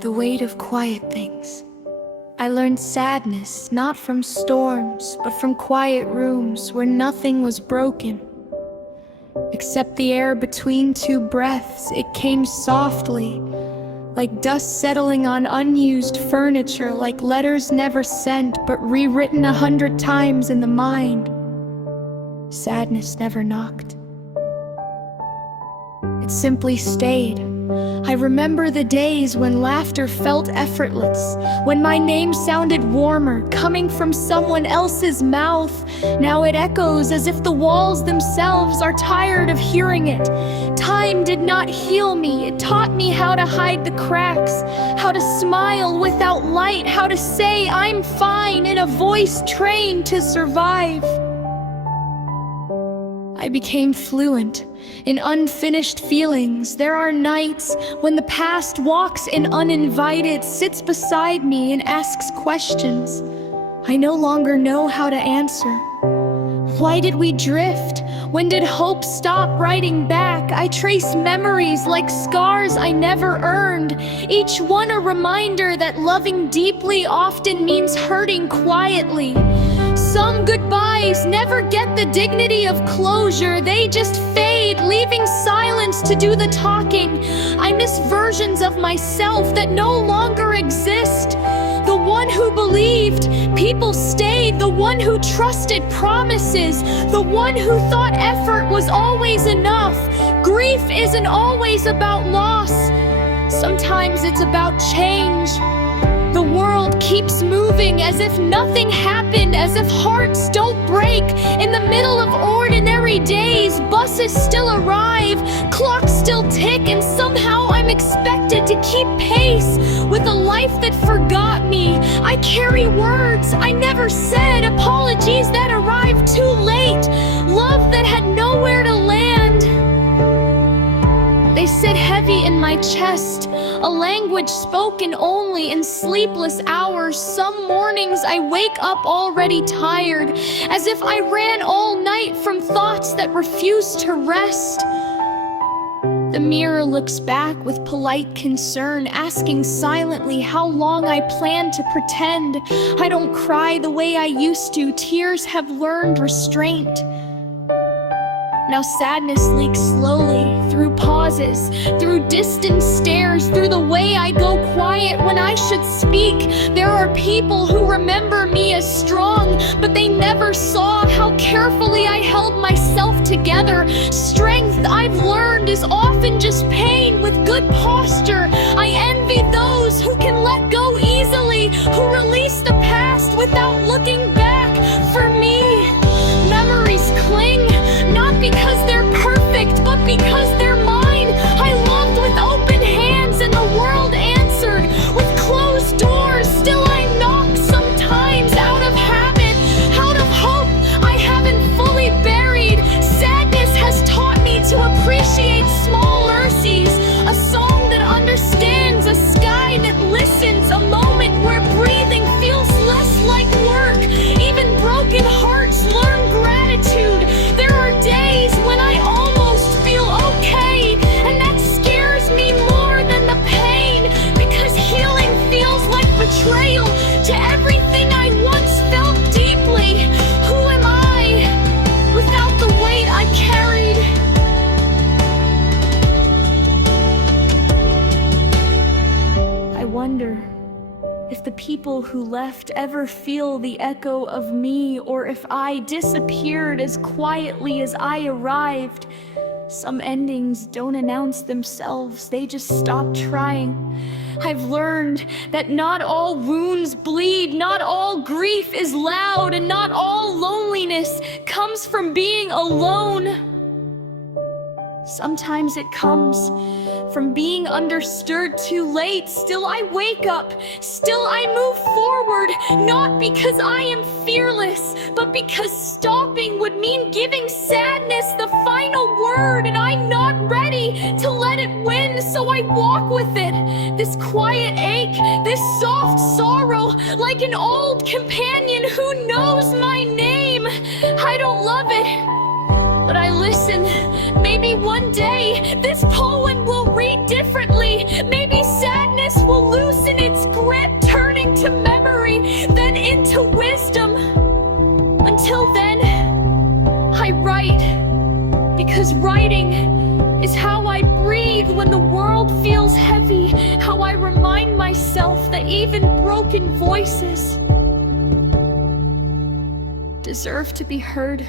the weight of quiet things. I learned sadness not from storms, but from quiet rooms where nothing was broken. Except the air between two breaths, it came softly, like dust settling on unused furniture, like letters never sent, but rewritten 100 times in the mind. Sadness never knocked. It simply stayed. I remember the days when laughter felt effortless, when my name sounded warmer, coming from someone else's mouth. Now it echoes as if the walls themselves are tired of hearing it. Time did not heal me. It taught me how to hide the cracks, how to smile without light, how to say I'm fine in a voice trained to survive. I became fluent in unfinished feelings. There are nights when the past walks in uninvited, sits beside me and asks questions I no longer know how to answer. Why did we drift? When did hope stop writing back? I trace memories like scars I never earned, each one a reminder that loving deeply often means hurting quietly. Some goodbyes never get the dignity of closure. They just fade, leaving silence to do the talking. I miss versions of myself that no longer exist. The one who believed people stayed, the one who trusted promises, the one who thought effort was always enough. Grief isn't always about loss. Sometimes it's about change. The world keeps moving as if nothing happened, as if hearts don't break. In the middle of ordinary days, buses still arrive, clocks still tick, and somehow I'm expected to keep pace with a life that forgot me. I carry words I never said, apologies that arrived too late, love that had nowhere to land. They sit heavy in my chest, a language spoken only in sleepless hours. Some mornings I wake up already tired, as if I ran all night from thoughts that refuse to rest. The mirror looks back with polite concern, asking silently how long I plan to pretend. I don't cry the way I used to, tears have learned restraint. Now sadness leaks slowly, through pauses, through distant stares, through the way I go quiet when I should speak. There are people who remember me as strong, but they never saw how carefully I held myself together. Strength, I've learned, is often just pain with good posture. I envy those who can let go easily, who release the past without looking back. For me, memories cling, not because they're perfect, but because they're mine. I loved with open hands and the world answered with closed doors. Still I knock sometimes, out of habit, out of hope I haven't fully buried. Sadness has taught me to appreciate small mercies, a song that understands, a sky that listens, a moment where breathing feels less like work. Even broken hearts learn gratitude. There are days when I almost feel okay, and that scares me more than the pain, because healing feels like betrayal to everything I once felt deeply. Who am I without the weight I carried? I wonder if the people who left ever feel the echo of me, or if I disappeared as quietly as I arrived. Some endings don't announce themselves, they just stop trying. I've learned that not all wounds bleed, not all grief is loud, and not all loneliness comes from being alone. Sometimes it comes from being understood too late. Still I wake up, still I move forward, not because I am fearless, but because stopping would mean giving sadness the final word, and I'm not ready to let it win, so I walk with it. This quiet ache, this soft sorrow, like an old companion who knows my name. I don't love it, but I listen. Maybe one day this poem will read differently. Maybe sadness will lose when the world feels heavy, how I remind myself that even broken voices deserve to be heard.